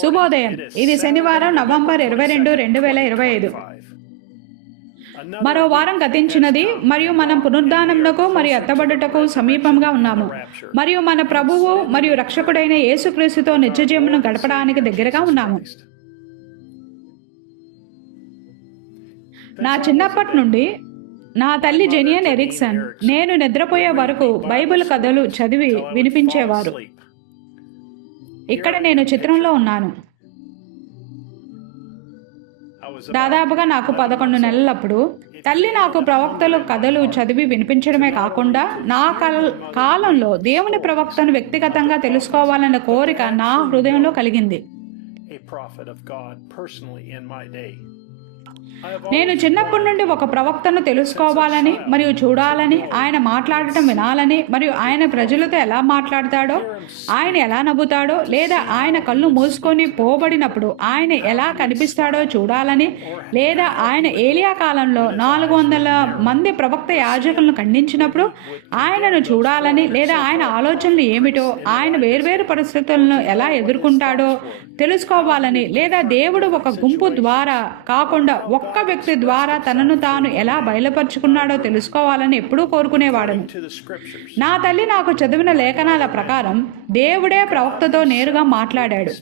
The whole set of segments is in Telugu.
శుభోదయం. ఇది శనివారం నవంబర్ 22, 2025. మరో వారం గతించినది మరియు మనం పునరుద్ధానమునకు మరియు ఎత్తబడుటకు సమీపంగా ఉన్నాము మరియు మన ప్రభువు మరియు రక్షకుడైన యేసుక్రీస్తుతో నిత్యజీవమును గడపడానికి దగ్గరగా ఉన్నాము. నా చిన్నప్పటి నుండి నా తల్లి జెనియన్ ఎరిక్సన్ నేను నిద్రపోయే వరకు బైబిల్ కథలు చదివి వినిపించేవారు. ఇక్కడ నేను చిత్రంలో ఉన్నాను. దాదాపుగా నాకు 11 నెలలప్పుడు తల్లి నాకు ప్రవక్తలు కథలు చదివి వినిపించడమే కాకుండా నా కాలంలో దేవుని ప్రవక్తను వ్యక్తిగతంగా తెలుసుకోవాలన్న కోరిక నా హృదయంలో కలిగింది. నేను చిన్నప్పటి నుండి ఒక ప్రవక్తను తెలుసుకోవాలని మరియు చూడాలని, ఆయన మాట్లాడటం వినాలని మరియు ఆయన ప్రజలతో ఎలా మాట్లాడతాడో, ఆయన ఎలా నవ్వుతాడో లేదా ఆయన కళ్ళు మూసుకొని పోబడినప్పుడు ఆయన ఎలా కనిపిస్తాడో చూడాలని, లేదా ఆయన ఏలియా కాలంలో 400 మంది ప్రవక్త యాజకులను ఖండించినప్పుడు ఆయనను చూడాలని, లేదా ఆయన ఆలోచనలు ఏమిటో, ఆయన వేర్వేరు పరిస్థితులను ఎలా ఎదుర్కొంటాడో తెలుసుకోవాలని, లేదా దేవుడు ఒక గుంపు ద్వారా కాకుండా ఒక్క వ్యక్తి ద్వారా తనను తాను ఎలా బయలుపరుచుకున్నాడో తెలుసుకోవాలని ఎప్పుడూ కోరుకునేవాడను. నా తల్లి నాకు చదివిన లేఖనాల ప్రకారం దేవుడే ప్రవక్తతో నేరుగా మాట్లాడాడు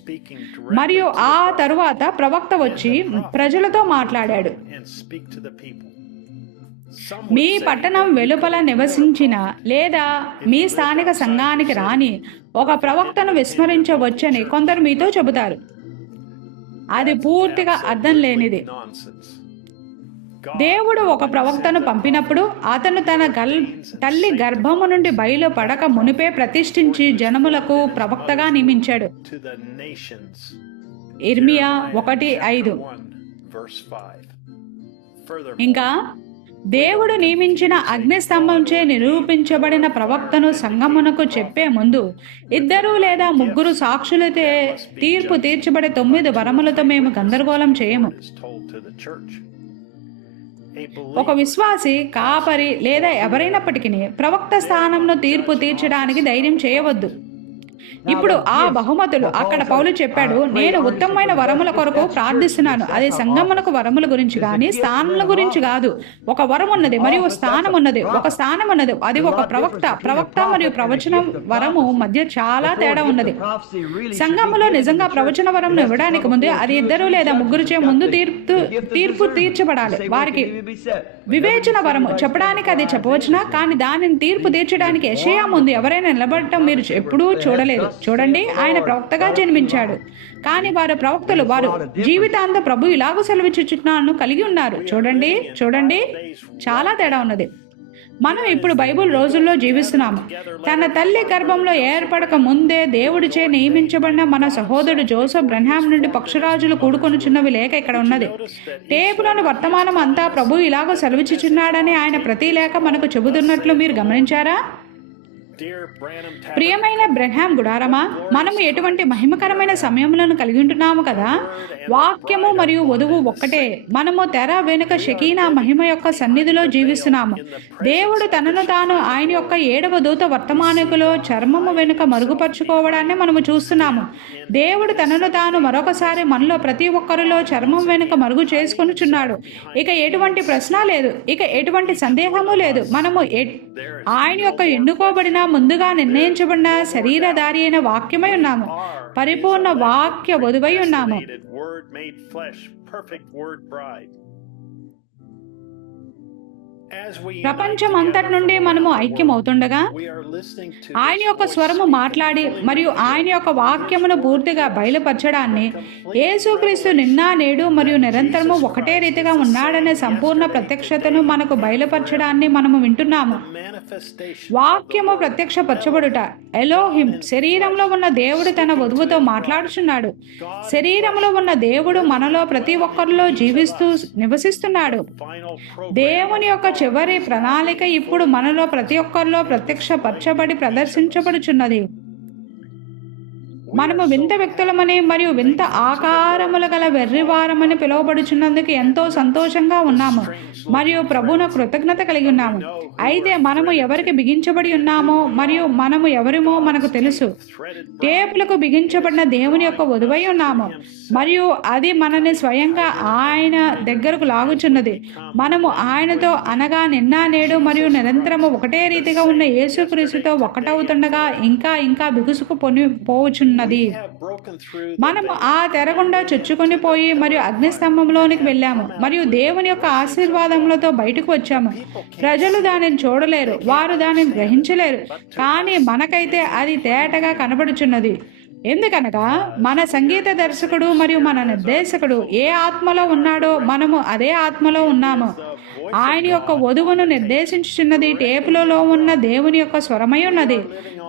మరియు ఆ తరువాత ప్రవక్త వచ్చి ప్రజలతో మాట్లాడాడు. మీ పట్టణం వెలుపల నివసించిన లేదా మీ స్థానిక సంఘానికి రాని ఒక ప్రవక్తను విస్మరించవచ్చని కొందరు మీతో చెబుతారు. అది పూర్తిగా అర్థం లేనిది. దేవుడు ఒక ప్రవక్తను పంపినప్పుడు అతను తన తల్లి గర్భము నుండి బయలుపడక మునిపే ప్రతిష్ఠించి జనములకు ప్రవక్తగా నియమించాడు. ఇర్మియా 1:5. ఇంకా దేవుడు నియమించిన అగ్నిస్తంభంచే నిరూపించబడిన ప్రవక్తను సంగమునకు చెప్పే ముందు 2 లేదా 3 సాక్షులతో తీర్పు తీర్చబడే 9 వరములతో మేము గందరగోళం చేయము. ఒక విశ్వాసి, కాపరి లేదా ఎవరైనప్పటికీ ప్రవక్త స్థానంలో తీర్పు తీర్చడానికి ధైర్యం చేయవద్దు. ఇప్పుడు ఆ బహుమతులు అక్కడ పౌలు చెప్పాడు, నేను ఉత్తమమైన వరముల కొరకు ప్రార్థిస్తున్నాను. అది సంగమునకు వరముల గురించి కానీ స్థానముల గురించి కాదు. ఒక వరం ఉన్నది మరియు స్థానం ఉన్నది. ఒక స్థానం ఉన్నది, అది ఒక ప్రవక్త మరియు ప్రవచన వరము మధ్య చాలా తేడా ఉన్నది. సంఘములో నిజంగా ప్రవచన వరమును ఇవ్వడానికి ముందు అది 2 లేదా 3 చే ముందు తీర్పు తీర్చబడాలి. వారికి వివేచన వరము చెప్పడానికి అది చెప్పవచ్చునా, కానీ దానిని తీర్పు తీర్చడానికి యెషయా ముందు ఎవరైనా నిలబడటం మీరు ఎప్పుడూ చూడలేదు. చూడండి, ఆయన ప్రవక్తగా జన్మించాడు, కానీ వారు ప్రవక్తలు. వారు జీవితాంతం ప్రభు ఇలాగూ సెలవిచ్చుచున్నాను కలిగి ఉన్నారు. చూడండి, చాలా తేడా ఉన్నది. మనం ఇప్పుడు బైబిల్ రోజుల్లో జీవిస్తున్నాము. తన తల్లి గర్భంలో ఏర్పడక ముందే దేవుడిచే నియమించబడిన మన సహోదరుడు జోసెఫ్ బ్రన్హామ్ నుండి పక్షరాజులు కూడుకొనుచున్నవి లేఖ ఇక్కడ ఉన్నది. టేపులోని వర్తమానం అంతా ప్రభు ఇలాగో సెలవిచ్చుచున్నాడని ఆయన ప్రతి లేఖ మనకు చెబుతున్నట్లు మీరు గమనించారా? ప్రియమైన బ్రన్హామ్ గుడారమా, మనము ఎటువంటి మహిమకరమైన సమయములను కలిగి ఉంటున్నాము కదా. వాక్యము మరియు వధువు ఒక్కటే. మనము తెర వెనుక షకీనా మహిమ యొక్క సన్నిధిలో జీవిస్తున్నాము. దేవుడు తనను తాను ఆయన యొక్క 7వ దూత వర్తమానికులో చర్మము వెనుక మరుగుపరుచుకోవడాన్ని మనము చూస్తున్నాము. దేవుడు తనను తాను మరొకసారి మనలో ప్రతి ఒక్కరిలో చర్మం వెనుక మరుగు చేసుకొనుచున్నాడు. ఇక ఎటువంటి ప్రశ్న లేదు, ఇక ఎటువంటి సందేహము లేదు. మనము ఆయన యొక్క ఎన్నుకోబడిన ముందుగా నిర్ణయించబడిన శరీరధారి అయిన వాక్యమై ఉన్నాము. పరిపూర్ణ వాక్య వధువై ఉన్నాము. ప్రపంచం అంతటి నుండి మనము ఐక్యమవుతుండగా ఆయన యొక్క స్వరము మాట్లాడి మరియు ఆయన యొక్క వాక్యమును పూర్తిగా బయలుపరచడాన్ని, యేసుక్రీస్తు నిన్న నేడు మరియు నిరంతరము ఒకటే రీతిగా ఉన్నాడనే సంపూర్ణ ప్రత్యక్షతను మనకు బయలుపరచడాన్ని మనము వింటున్నాము. వాక్యము ప్రత్యక్షపరచబడుట. ఎలోహిం శరీరంలో ఉన్న దేవుడు తన వధువుతో మాట్లాడుచున్నాడు. శరీరంలో ఉన్న దేవుడు మనలో ప్రతి ఒక్కరిలో జీవిస్తూ నివసిస్తున్నాడు. దేవుని యొక్క చివరి ప్రణాళిక ఇప్పుడు మనలో ప్రతి ఒక్కరిలో ప్రత్యక్షపరచబడి ప్రదర్శించబడుచున్నది. మనము వింత వ్యక్తులమని మరియు వింత ఆకారములు గల వెర్రివారమని పిలువబడుచున్నందుకు ఎంతో సంతోషంగా ఉన్నాము మరియు ప్రభువున కృతజ్ఞత కలిగి ఉన్నాము. అయితే మనము ఎవరికి బిగించబడి ఉన్నామో మరియు మనము ఎవరిమో మనకు తెలుసు. టేపులకు బిగించబడిన దేవుని యొక్క వధువై ఉన్నాము మరియు అది మనల్ని స్వయంగా ఆయన దగ్గరకు లాగుచున్నది. మనము ఆయనతో అనగా నిన్న నేడు మరియు నిరంతరము ఒకటే రీతిగా ఉన్న యేసుక్రీస్తుతో ఒకటవుతుండగా ఇంకా ఇంకా పోవుచున్నది. మనము ఆ తెరగుండా చొచ్చుకొని పోయి మరియు అగ్నిస్తంభంలోనికి వెళ్ళాము మరియు దేవుని యొక్క ఆశీర్వాదములతో బయటకు వచ్చాము. ప్రజలు దానిని చూడలేరు, వారు దానిని గ్రహించలేరు, కానీ మనకైతే అది తేటగా కనబడుచున్నది. ఎందుకనగా మన సంగీత దర్శకుడు మరియు మన నిర్దేశకుడు ఏ ఆత్మలో ఉన్నాడో మనము అదే ఆత్మలో ఉన్నాము. ఆయన యొక్క వధువును నిర్దేశించుచున్నది టేపులలో ఉన్న దేవుని యొక్క స్వరమై ఉన్నది.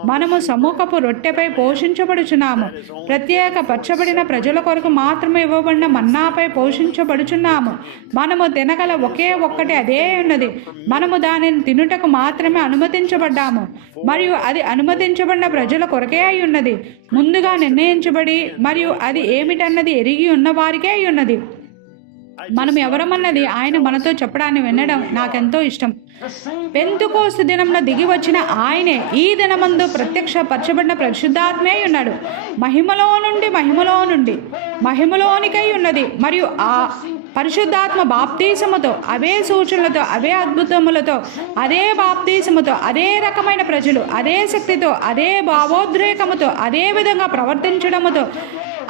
మనము సముఖపు రొట్టెపై పోషించబడుచున్నాము. ప్రత్యేక పరచబడిన ప్రజల కొరకు మాత్రమే ఇవ్వబడిన మన్నాపై పోషించబడుచున్నాము. మనము తినగల ఒకే ఒక్కటి అదే ఉన్నది. మనము దానిని తినుటకు మాత్రమే అనుమతించబడ్డాము మరియు అది అనుమతించబడిన ప్రజల కొరకే అయి ఉన్నది. ముందుగా నిర్ణయించబడి మరియు అది ఏమిటన్నది ఎరిగి ఉన్న వారికే అయి ఉన్నది. మనం ఎవరమన్నది ఆయన మనతో చెప్పడాన్ని వినడం నాకెంతో ఇష్టం. పెంతుకోస్తు దినంలో దిగి వచ్చిన ఆయనే ఈ దినమందు ప్రత్యక్షపరచబడిన పరిశుద్ధాత్మే ఉన్నాడు. మహిమలో నుండి మహిమలోనికై ఉన్నది మరియు ఆ పరిశుద్ధాత్మ బాప్తీసముతో, అవే సూచనలతో, అవే అద్భుతములతో, అదే బాప్తీసముతో, అదే రకమైన ప్రజలు, అదే శక్తితో, అదే భావోద్రేకముతో, అదే విధంగా ప్రవర్తించడముతో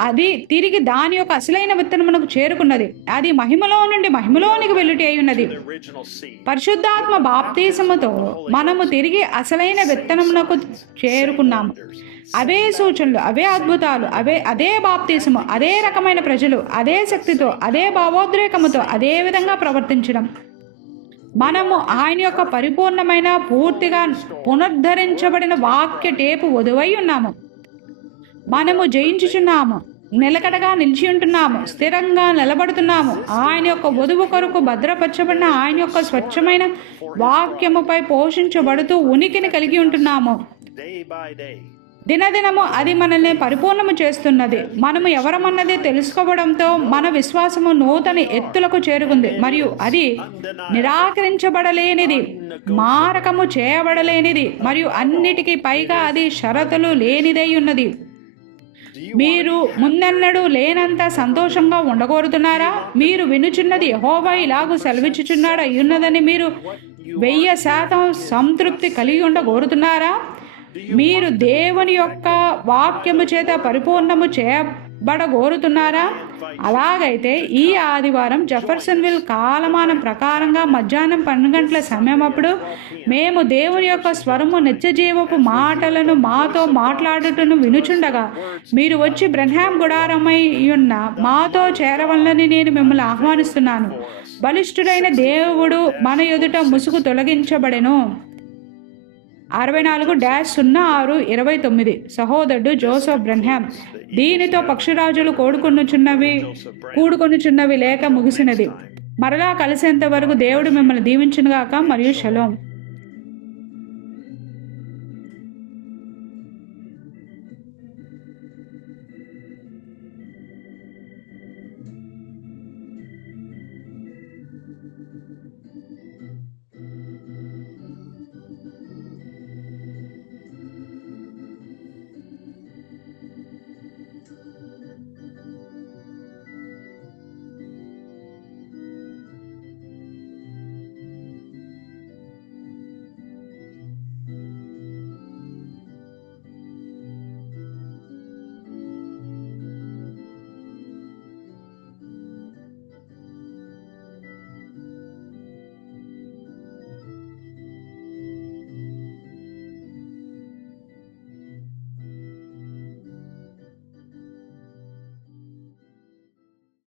అది తిరిగి దాని యొక్క అసలైన విత్తనమునకు చేరుకున్నది. అది మహిమలో నుండి మహిమలోనికి వెళ్ళుటి అయి ఉన్నది. పరిశుద్ధాత్మ బాప్తీసముతో మనము తిరిగి అసలైన విత్తనమునకు చేరుకున్నాము. అవే సూచనలు, అవే అద్భుతాలు, అదే బాప్తీసము, అదే రకమైన ప్రజలు, అదే శక్తితో, అదే భావోద్రేకముతో, అదే విధంగా ప్రవర్తించడం. మనము ఆయన యొక్క పరిపూర్ణమైన పూర్తిగా పునరుద్ధరించబడిన వాక్య టేపు వధువై ఉన్నాము. మనము జయించుచున్నాము, నిలకడగా నిలిచి ఉంటున్నాము, స్థిరంగా నిలబడుతున్నాము. ఆయన యొక్క వధువు కొరకు భద్రపరచబడిన ఆయన యొక్క స్వచ్ఛమైన వాక్యముపై పోషించబడుతూ ఉనికిని కలిగి ఉంటున్నాము. దినదినము అది మనల్ని పరిపూర్ణము చేస్తున్నది. మనము ఎవరమన్నది తెలుసుకోవడంతో మన విశ్వాసము నూతన ఎత్తులకు చేరుకుంది మరియు అది నిరాకరించబడలేనిది, మారకము చేయబడలేనిది మరియు అన్నిటికీ పైగా అది షరతులు లేనిదై ఉన్నది. మీరు ముందెన్నడూ లేనంత సంతోషంగా ఉండగోరుతున్నారా? మీరు వినుచున్నది యెహోవా ఇలాగు సెలవిచ్చుచున్నాడు అయ్యున్నదని మీరు 1000% సంతృప్తి కలిగి ఉండగోరుతున్నారా? మీరు దేవుని యొక్క వాక్యము చేత పరిపూర్ణము చేయబడగోరుతున్నారా? అలాగైతే ఈ ఆదివారం జెఫర్సన్విల్ కాలమానం ప్రకారంగా మధ్యాహ్నం 12 గంటల సమయం అప్పుడు మేము దేవుని యొక్క స్వరము నిత్యజీవపు మాటలను మాతో మాట్లాడుటను వినుచుండగా మీరు వచ్చి బ్రెన్హామ్ గుడారమై ఉన్న మాతో చేరవలనని నేను మిమ్మల్ని ఆహ్వానిస్తున్నాను. బలిష్ఠుడైన దేవుడు మన ఎదుట ముసుగు తొలగించబడెను. 64-06-29 సహోదరుడు జోసెఫ్ బ్రెన్హామ్. దీనితో పక్షిరాజులు కూడుకొనుచున్నవి లేక ముగిసినది. మరలా కలిసేంత వరకు దేవుడు మిమ్మల్ని దీవించునుగాక మరియు షలోం.